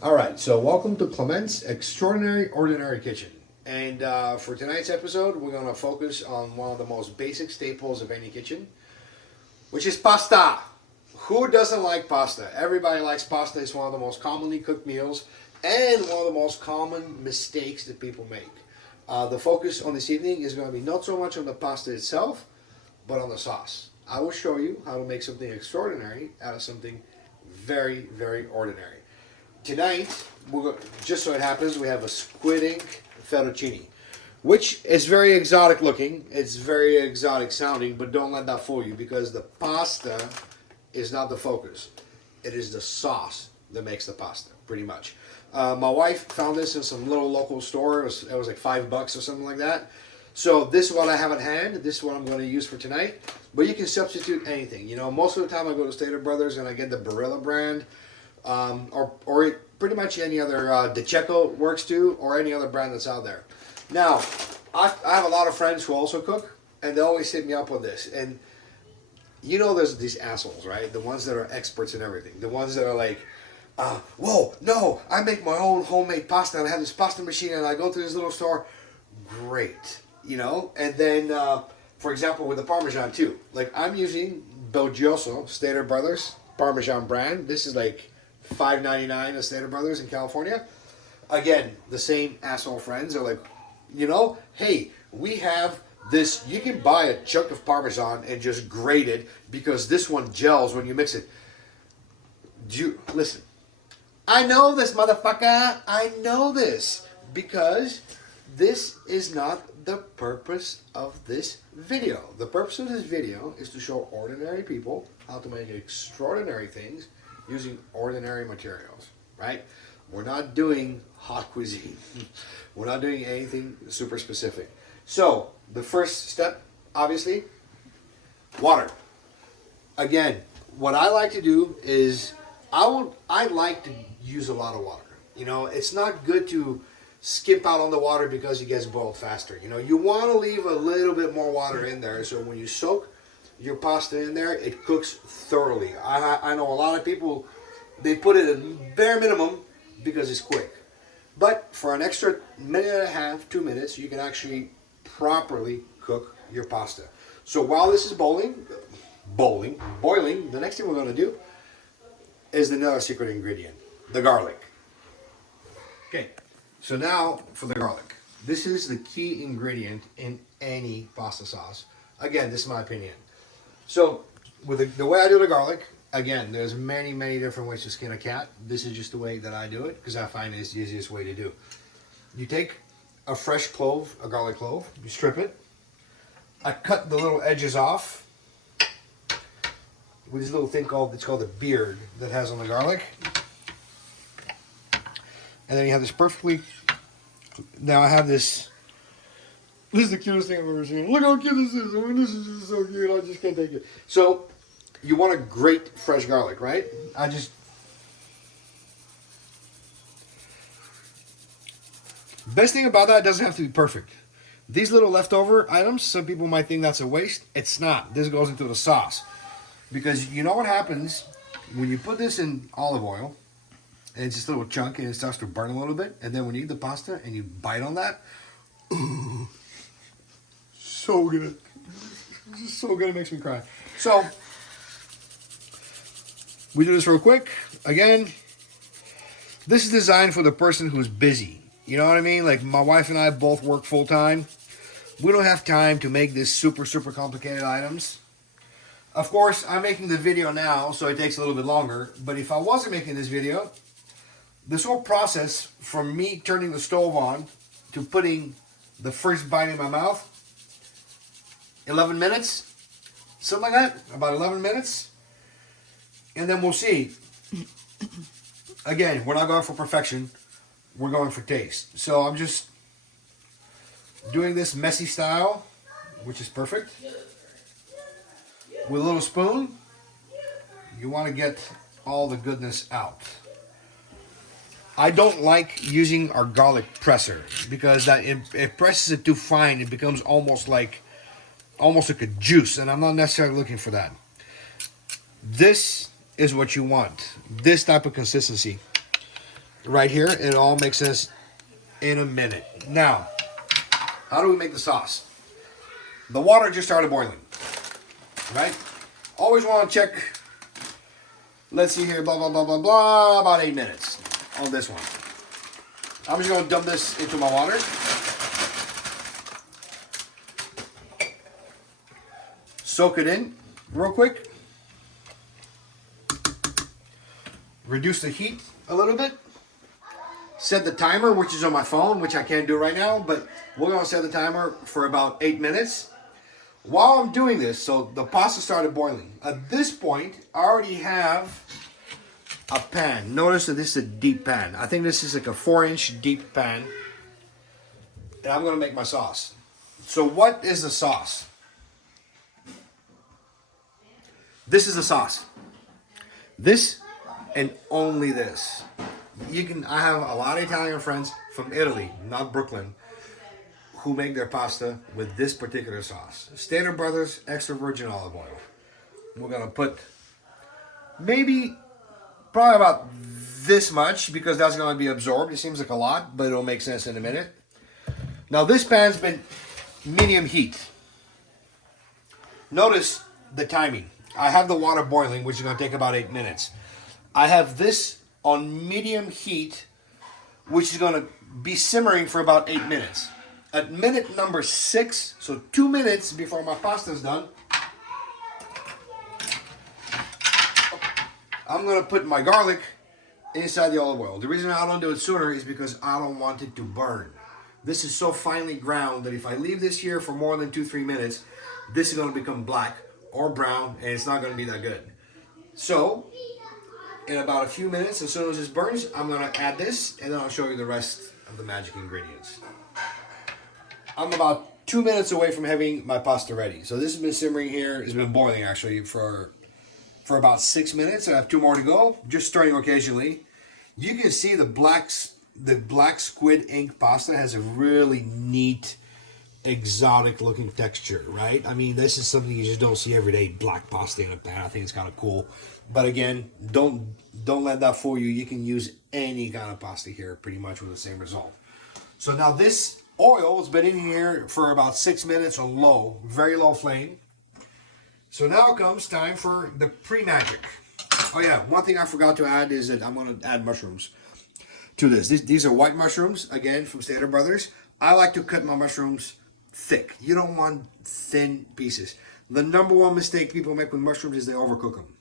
All right, so welcome to Clement's Extraordinary Ordinary Kitchen. And for tonight's episode, we're going to focus on one of the most basic staples of any kitchen, which is pasta. Who doesn't like pasta? Everybody likes pasta. It's one of the most commonly cooked meals and one of the most common mistakes that people make. The focus on this evening is going to be not so much on the pasta itself, but on the sauce. I will show you how to make something extraordinary out of something very, very ordinary. Tonight, just so it happens, we have a squid ink fettuccine, which is very exotic looking. It's very exotic sounding, but don't let that fool you because the pasta is not the focus. It is the sauce that makes the pasta, pretty much. My wife found this in some little local store. It was like $5 or something like that. So this is what I have at hand. This is what I'm going to use for tonight. But you can substitute anything. You know, most of the time I go to Stater Brothers and I get the Barilla brand. Or pretty much any other DeCecco works too, or any other brand that's out there. Now, I have a lot of friends who also cook, and they always hit me up on this. And you know, there's these assholes, right? The ones that are experts in everything. The ones that are like, whoa, no, I make my own homemade pasta, and I have this pasta machine, and I go to this little store. Great, you know. And then, for example, with the Parmesan too. Like I'm using Belgioso Stater Brothers Parmesan brand. This is like $5.99 at Stater Brothers in California. Again, the same asshole friends are like, you know, hey, we have this. You can buy a chunk of Parmesan and just grate it because this one gels when you mix it. Listen? I know this, motherfucker. I know this because this is not the purpose of this video. The purpose of this video is to show ordinary people how to make extraordinary things using ordinary materials, right? We're not doing hot cuisine. We're not doing anything super specific. So, the first step, obviously, water. Again, what I like to do is, I like to use a lot of water. You know, it's not good to skip out on the water because it gets boiled faster. You know, you want to leave a little bit more water in there so when you soak your pasta in there, it cooks thoroughly. I know a lot of people, they put it at bare minimum because it's quick. But for an extra minute and a half, 2 minutes, you can actually properly cook your pasta. So while this is boiling, the next thing we're going to do is another secret ingredient, the garlic. Okay, so now for the garlic. This is the key ingredient in any pasta sauce. Again, this is my opinion. So, with the way I do the garlic, again, there's many, many different ways to skin a cat. This is just the way that I do it because I find it's the easiest way to do. You take a fresh clove, a garlic clove, you strip it. I cut the little edges off with this little thing it's called a beard that has on the garlic. And then you have this now I have this. This is the cutest thing I've ever seen. Look how cute this is. I mean, this is just so cute. I just can't take it. So, you want to grate fresh garlic, right? Best thing about that, it doesn't have to be perfect. These little leftover items, some people might think that's a waste. It's not. This goes into the sauce. Because you know what happens when you put this in olive oil, and it's just a little chunk, and it starts to burn a little bit, and then when you eat the pasta and you bite on that, so good. It's just so good, it makes me cry. So, we do this real quick. Again, this is designed for the person who's busy. You know what I mean? Like, my wife and I both work full time. We don't have time to make this super, super complicated items. Of course, I'm making the video now, so it takes a little bit longer. But if I wasn't making this video, this whole process from me turning the stove on to putting the first bite in my mouth, 11 minutes, something like that, about 11 minutes. And then we'll see. Again, we're not going for perfection. We're going for taste. So I'm just doing this messy style, which is perfect. With a little spoon, you want to get all the goodness out. I don't like using our garlic presser because it presses it too fine. It becomes almost like a juice, and I'm not necessarily looking for that. This is what you want. This type of consistency. right here, and it all makes sense in a minute. Now, how do we make the sauce? The water just started boiling, right? Always want to check, let's see here, blah, blah, blah, blah, blah, about 8 minutes on this one. I'm just going to dump this into my water. Soak it in real quick. Reduce the heat a little bit. Set the timer, which is on my phone, which I can't do right now, but we're going to set the timer for about 8 minutes. While I'm doing this, so the pasta started boiling. At this point, I already have a pan. Notice that this is a deep pan. I think this is like a 4-inch deep pan. And I'm going to make my sauce. So what is the sauce? This is the sauce. This and only this. I have a lot of Italian friends from Italy, not Brooklyn, who make their pasta with this particular sauce. Standard Brothers extra virgin olive oil. We're going to put probably about this much, because that's going to be absorbed. It seems like a lot, but it'll make sense in a minute. Now this pan's been medium heat. Notice the timing. I have the water boiling, which is going to take about 8 minutes. I have this on medium heat, which is going to be simmering for about 8 minutes. At minute number 6, so 2 minutes before my pasta is done, I'm going to put my garlic inside the olive oil. The reason I don't do it sooner is because I don't want it to burn. This is so finely ground that if I leave this here for more than 2-3 minutes, this is going to become black or brown, and it's not going to be that good. So, in about a few minutes, as soon as this burns, I'm going to add this, and then I'll show you the rest of the magic ingredients. I'm about 2 minutes away from having my pasta ready. So this has been simmering here. It's been boiling actually for about 6 minutes. I have 2 more to go, just stirring occasionally. You can see the black squid ink pasta has a really neat, exotic looking texture, right? I mean, this is something you just don't see every day, black pasta in a pan. I think it's kind of cool. But again, don't let that fool you. You can use any kind of pasta here pretty much with the same result. So now this oil has been in here for about 6 minutes on low, very low flame. So now comes time for the pre-magic. Oh yeah, one thing I forgot to add is that I'm going to add mushrooms to this. These are white mushrooms, again, from Standard Brothers. I like to cut my mushrooms thick. You don't want thin pieces. The number one mistake people make with mushrooms is they overcook them.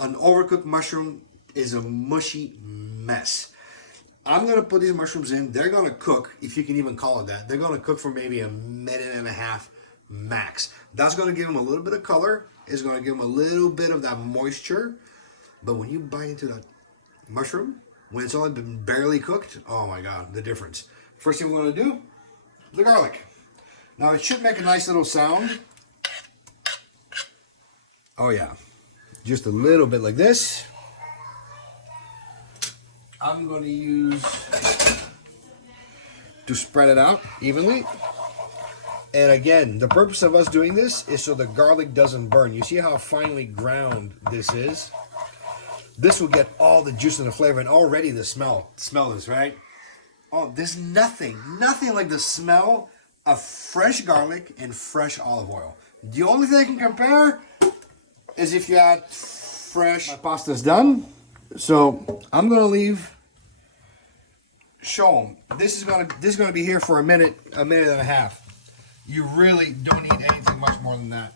An overcooked mushroom is a mushy mess. I'm going to put these mushrooms in. They're going to cook, if you can even call it that. They're going to cook for maybe a minute and a half max. That's going to give them a little bit of color. It's going to give them a little bit of that moisture. But when you bite into that mushroom, when it's only been barely cooked, oh my God, the difference. First thing we're going to do, the garlic. Now it should make a nice little sound. Oh yeah, just a little bit like this. I'm going to use to spread it out evenly. And again, the purpose of us doing this is so the garlic doesn't burn. You see how finely ground this is? This will get all the juice and the flavor, and already the smell this, right? Oh, there's nothing like the smell of fresh garlic and fresh olive oil. The only thing I can compare is if you add fresh. My pasta's done, so I'm gonna show them. This is gonna be here for a minute and a half. You really don't need anything much more than that.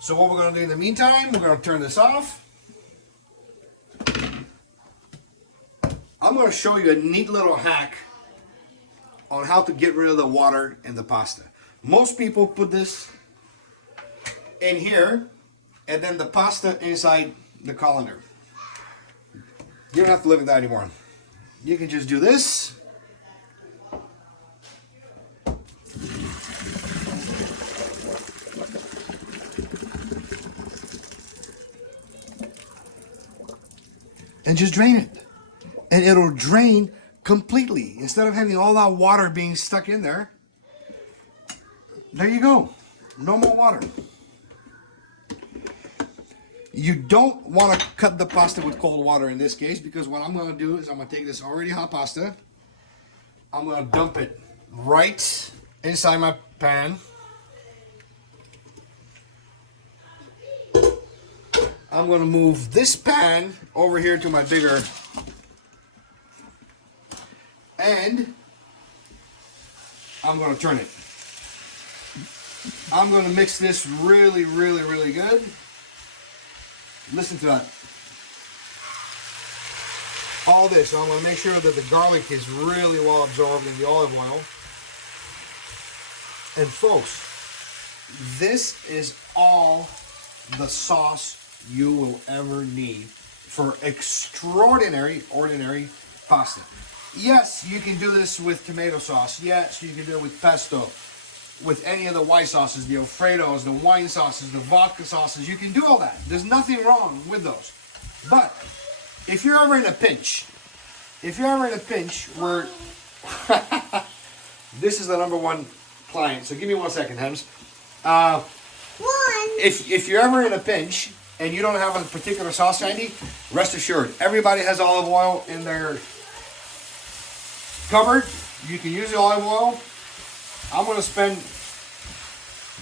So what we're gonna do in the meantime, we're gonna turn this off. I'm going to show you a neat little hack on how to get rid of the water in the pasta. Most people put this in here and then the pasta inside the colander. You don't have to live with that anymore. You can just do this. And just drain it. And it'll drain completely. Instead of having all that water being stuck in there, there you go. No more water. You don't want to cut the pasta with cold water in this case, because what I'm going to do is I'm going to take this already hot pasta. I'm going to dump it right inside my pan. I'm going to move this pan over here to my bigger, and I'm going to turn it. I'm going to mix this really, really, really good. Listen to that. All this, so I'm going to make sure that the garlic is really well absorbed in the olive oil. And folks, this is all the sauce you will ever need for extraordinary, ordinary pasta. Yes, you can do this with tomato sauce. Yes, you can do it with pesto, with any of the white sauces, the Alfredos, the wine sauces, the vodka sauces. You can do all that. There's nothing wrong with those. But if you're ever in a pinch, where this is the number one client. So give me 1 second, Hems. If you're ever in a pinch and you don't have a particular sauce handy, rest assured, everybody has olive oil in their cupboard. You can use the olive oil. I'm going to spend,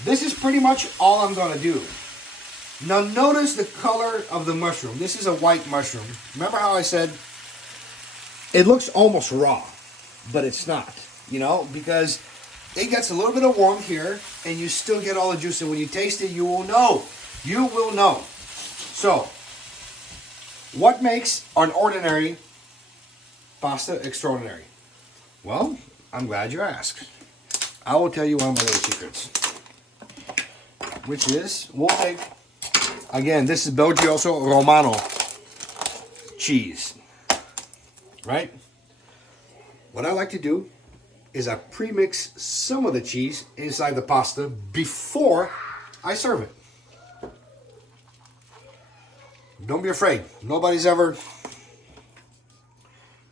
this is pretty much all I'm going to do. Now notice the color of the mushroom. This is a white mushroom. Remember how I said it looks almost raw, but it's not, you know, because it gets a little bit of warmth here and you still get all the juice. And when you taste it, you will know. You will know. So, what makes an ordinary pasta extraordinary? Well, I'm glad you asked. I will tell you one of my little secrets, which is, we'll take, again, this is Belgioso Romano cheese, right? What I like to do is I pre-mix some of the cheese inside the pasta before I serve it. Don't be afraid. Nobody's ever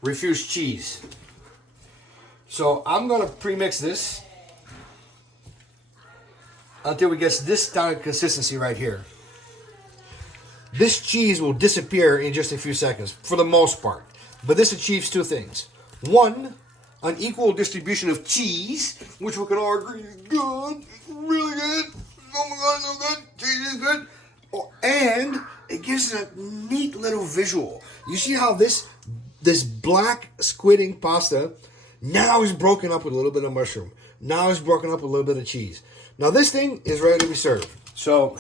refused cheese. So I'm going to pre-mix this until we get this kind of consistency right here. This cheese will disappear in just a few seconds, for the most part. But this achieves two things. One, an equal distribution of cheese, which we can all agree is good, really good. Oh my God, so good. Cheese is good. Oh, and it gives it a neat little visual. You see how this black squid ink pasta now is broken up with a little bit of mushroom. Now it's broken up with a little bit of cheese. Now this thing is ready to be served. So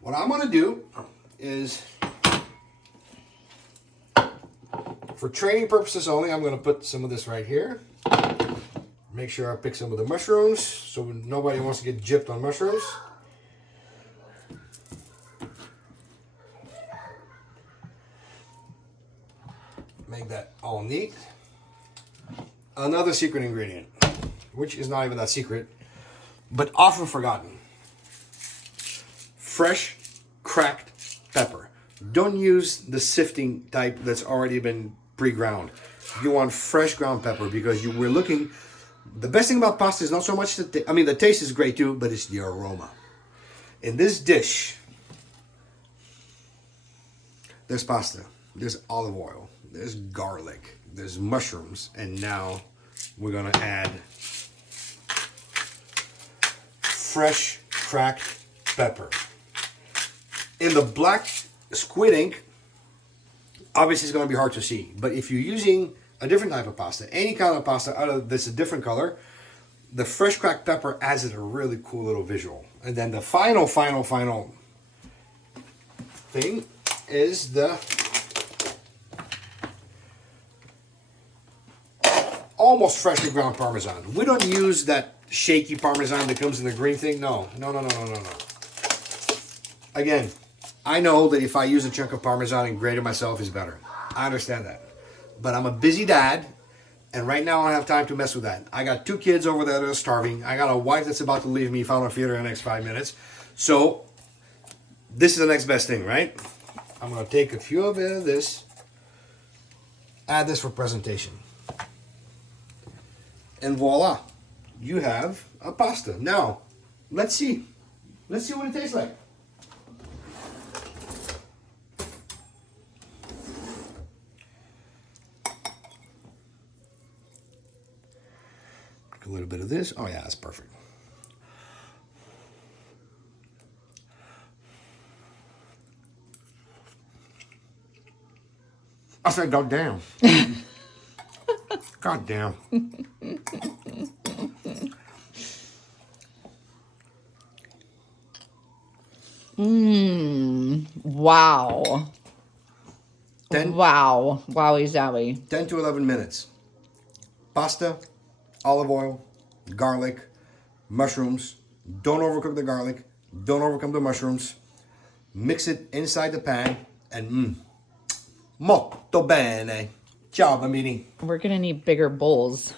what I'm going to do is, for training purposes only, I'm going to put some of this right here. Make sure I pick some of the mushrooms so nobody wants to get gypped on mushrooms. Make that all neat. Another secret ingredient, which is not even that secret, but often forgotten. Fresh cracked pepper. Don't use the sifting type that's already been pre-ground. You want fresh ground pepper, because we're looking, the best thing about pasta is not so much the taste is great too, but it's the aroma. In this dish, there's pasta, there's olive oil, there's garlic, there's mushrooms, and now we're gonna add fresh cracked pepper. In the black squid ink, obviously it's going to be hard to see. But if you're using a different type of pasta, any kind of pasta out of this a different color, the fresh cracked pepper adds it a really cool little visual. And then the final thing is the almost freshly ground Parmesan. We don't use that shaky Parmesan that comes in the green thing. No. Again, I know that if I use a chunk of Parmesan and grate it myself is better. I understand that. But I'm a busy dad, and right now I don't have time to mess with that. I got 2 kids over there that are starving. I got a wife that's about to leave me Fountain Theater in the next 5 minutes. So, this is the next best thing, right? I'm going to take a few of this, add this for presentation. And voila, you have a pasta. Now, let's see. Let's see what it tastes like. A little bit of this. Oh yeah, that's perfect. I said, God damn. God damn. Wow. 10, Wow. Wowie zowie. 10 to 11 minutes. Pasta, olive oil, garlic, mushrooms. Don't overcook the garlic. Don't overcook the mushrooms. Mix it inside the pan and molto bene. Ciao, bambini. We're going to need bigger bowls.